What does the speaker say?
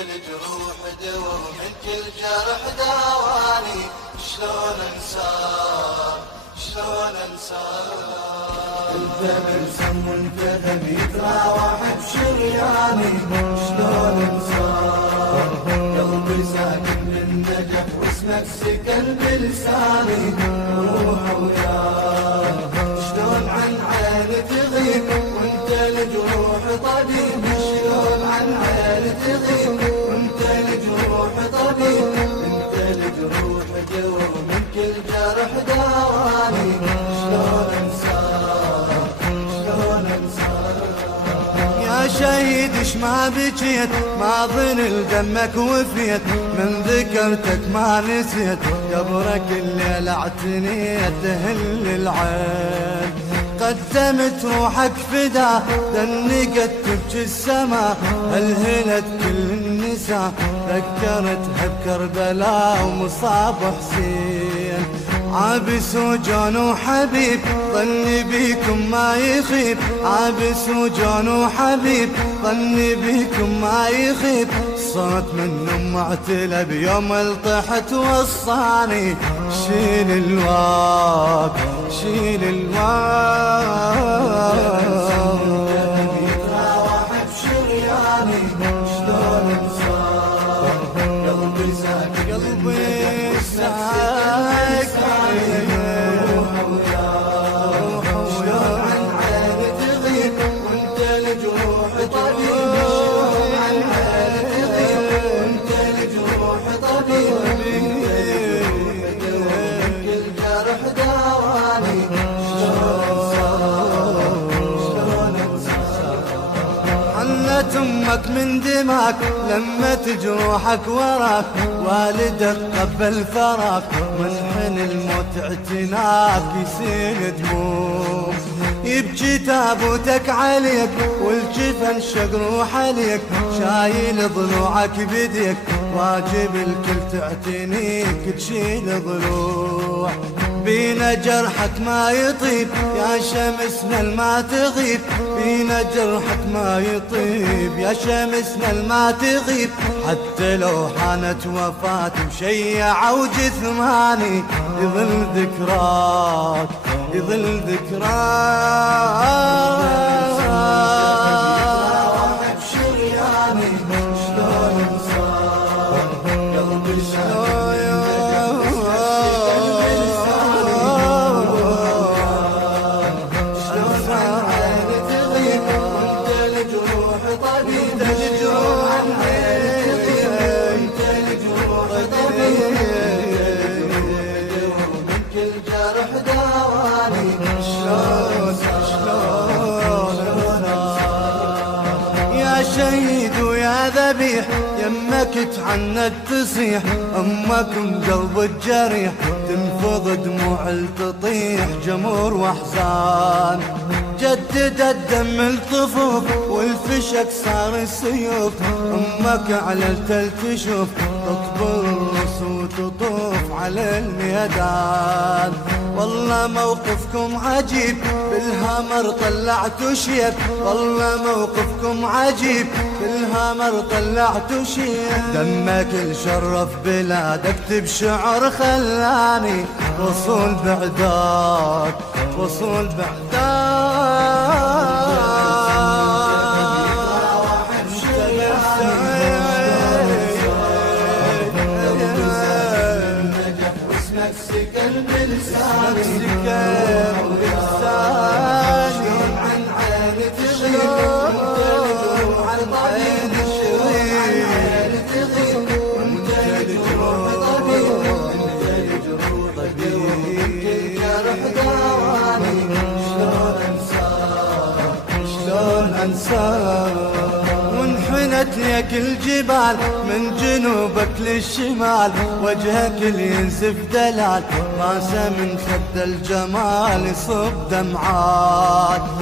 الجروح دوا من كل جرح داواني. شلون انساه شلون انساه. انت مرسم وانكتب يتراوح بشرياني. شلون انساه. قلبي ساكن بالنجف واسمك سكن بلساني. روح وياه شلون عن عيني تغيب وانت الجروح طبيب. شلون عن عيني تغيب وانت الجروح طبيب. انت الجروح دوا من كل جرح داواني. شلون انساه شلون انساه. يا شهيد اش ما بجيت ما ظن دمك وفيت. من ذكرتك ما نسيت قبرك الليل اعتنيت. تهل العين قدمت روحك فدا دنقت تبكي السما. الهلت كل النساء ذكرتها بكربلاء ومصاب حسين. عابس وجان وحبيب ظني بيكم ما يخيب. عابس وجان وحبيب ظني بيكم ما يخيب. صوت من معتلة بيوم الطحت وصاني. شيل الواق شيل الواق. يتراوح بشرياني. شلون انساه. قلبي ساكن قلبي ساكن. روح وياه شلون عن عيني تغيب وانت الجروح طبيب. شلون عن عيني تغيب وانت الجروح طبيب. كل جرح داواني. حنت امك من دماك لمت جروحك وراك. والدك قبل فراك منحن الموت اعتناك. يسيل دموع يبكي تابوتك عليك والجفن شق روح عليك. شايل ضلوعك بيديك واجب الكل تعتنيك. تشيل ضلوع بينا جرحك ما يطيب يا شمسنا ما تغيب. بينا جرحك ما يطيب يا شمسنا ما تغيب. حتى لو حانت وفاة مشيعة وجثماني. يظل ذكراك يظل ذكراك. بشرياني. شلون انساه. قلبي شلون شهيد ويا ذبيح يمك تعنت تصيح. امك قلب الجريح تنفض دموع تطيح. جمور واحزان جدد الدم الطفوف والفشك صار السيوف. امك على التل تشوف تطبر الرص وتطوف على الميدان. والله موقفكم عجيب بالهامر طلعتوا شيب. والله موقفكم عجيب بالهامر طلعتوا شيب. دمك الشرف بلادك اكتب شعر خلاني. وصول بعدك وصول بعدك. سكن بلساني. سكن بلساني. شلون عن عيني تغيب وانت الجروح طبيب. شلون عن عيني تغيب وانت الجروح طبيب. انت الجروح طبيب كل جرح داواني. شلون انساه شلون انساه. وانحنت لك الجبال من جنوبك للشمال. وجهك اللي ينزف دلال راسه من خد الجمال. يصب دمعات